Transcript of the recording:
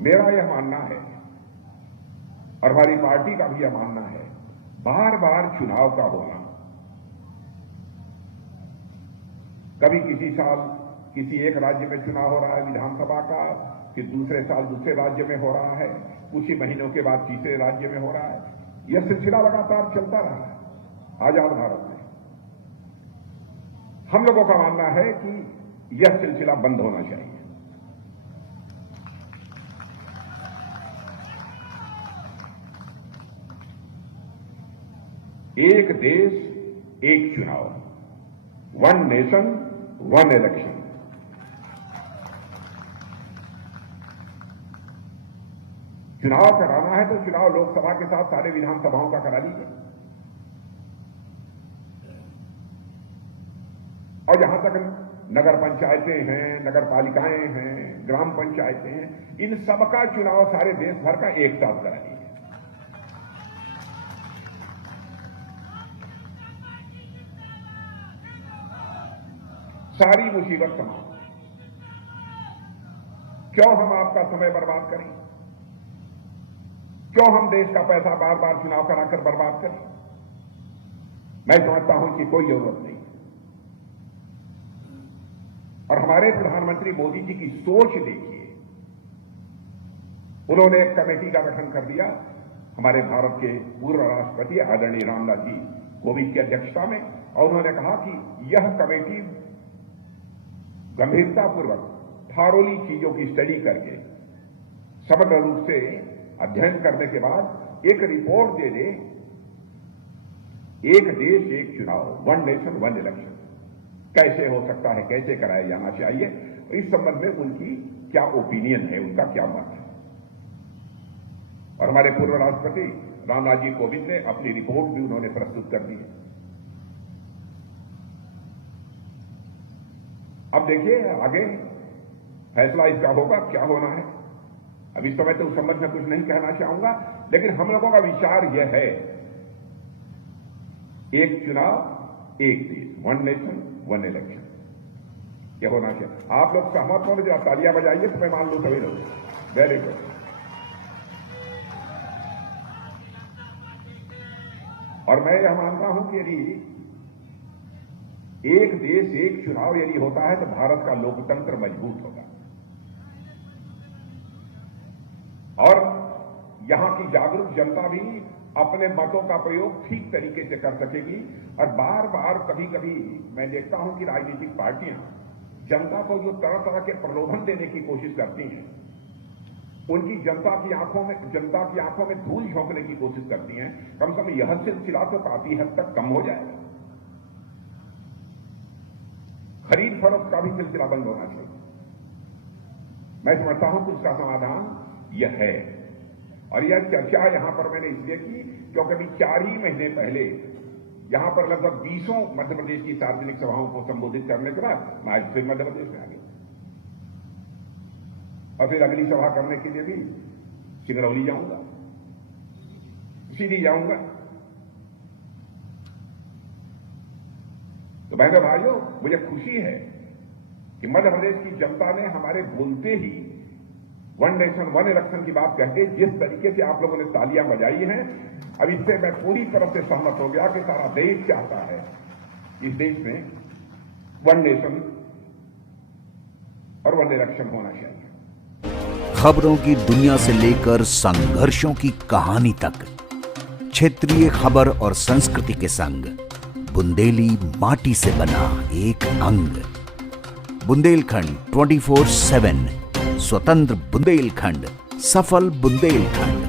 मेरा यह मानना है और हमारी पार्टी का भी यह मानना है, बार बार चुनाव का होना, कभी किसी साल किसी एक राज्य में चुनाव हो रहा है विधानसभा का, फिर दूसरे साल दूसरे राज्य में हो रहा है, कुछ ही महीनों के बाद तीसरे राज्य में हो रहा है। यह सिलसिला लगातार चलता रहा है आजाद भारत में। हम लोगों का मानना है कि यह सिलसिला बंद होना चाहिए। एक देश एक चुनाव, वन नेशन वन इलेक्शन। चुनाव कराना है तो चुनाव लोकसभा के साथ सारे विधानसभाओं का करा लीजिए। और जहां तक नगर पंचायतें हैं, नगर पालिकाएं हैं, ग्राम पंचायतें हैं, इन सबका चुनाव सारे देश भर का एक साथ करा लीजिए। सारी मुसीबत समाप्त। क्यों हम आपका समय बर्बाद करें? क्यों हम देश का पैसा बार बार चुनाव कराकर बर्बाद करें? मैं समझता हूं कि कोई जरूरत नहीं। और हमारे प्रधानमंत्री मोदी जी की सोच देखिए, उन्होंने एक कमेटी का गठन कर दिया हमारे भारत के पूर्व राष्ट्रपति आदरणीय रामनाथ जी कोविंद की अध्यक्षता में, और उन्होंने कहा कि यह कमेटी गंभीरतापूर्वक थारोली चीजों की स्टडी करके समग्र रूप से अध्ययन करने के बाद एक रिपोर्ट दे दे, एक देश एक चुनाव, वन नेशन वन इलेक्शन कैसे हो सकता है, कैसे कराया जाना चाहिए, इस संबंध में उनकी क्या ओपिनियन है, उनका क्या मत है। और हमारे पूर्व राष्ट्रपति रामनाथ जी कोविंद ने अपनी रिपोर्ट भी उन्होंने प्रस्तुत कर दी है। अब देखिए आगे फैसला इसका होगा, क्या होना है। अब इस समय तो उस संबंध में कुछ नहीं कहना चाहूंगा, लेकिन हम लोगों का विचार यह है, एक चुनाव एक देश, वन नेशन वन इलेक्शन, यह होना चाहिए। आप लोग सहमत हो, जब तालियां बजाइए तो मैं मान लूं सभी लोग। Very good. और मैं यह मानता हूं कि यदि एक देश एक चुनाव यदि होता है तो भारत का लोकतंत्र मजबूत होगा और यहां की जागरूक जनता भी अपने मतों का प्रयोग ठीक तरीके से कर सकेगी। और बार बार कभी कभी मैं देखता हूं कि राजनीतिक पार्टियां जनता को जो तरह तरह के प्रलोभन देने की कोशिश करती हैं, उनकी जनता की आंखों में धूल झोंकने की कोशिश करती हैं। कम से कम यह सिलसिला तो काफी हद तक कम हो जाएगा। खरीद फरोख्त का भी सिलसिला बंद होना चाहिए। मैं समझता हूं कि उसका समाधान यह है। और यह चर्चा यहां पर मैंने इसलिए की क्योंकि अभी 4 ही महीने पहले यहां पर लगभग 20 मध्य प्रदेश की सार्वजनिक सभाओं को संबोधित करने के बाद मैं आज फिर मध्य प्रदेश में आ गया और फिर अगली सभा करने के लिए भी सिंगरौली जाऊंगा, सीधी जाऊंगा। तो बहनों भाइयों, मुझे खुशी है कि मध्य प्रदेश की जनता ने हमारे बोलते ही वन नेशन वन इलेक्शन की बात कहते जिस तरीके से आप लोगों ने तालियां बजाई हैं, अब इससे मैं पूरी तरह से सहमत हो गया कि सारा देश चाहता है इस देश में वन नेशन और वन इलेक्शन होना चाहिए। खबरों की दुनिया से लेकर संघर्षों की कहानी तक, क्षेत्रीय खबर और संस्कृति के संग बुंदेली माटी से बना एक अंग। बुंदेलखंड 24/7, स्वतंत्र बुंदेलखंड, सफल बुंदेलखंड।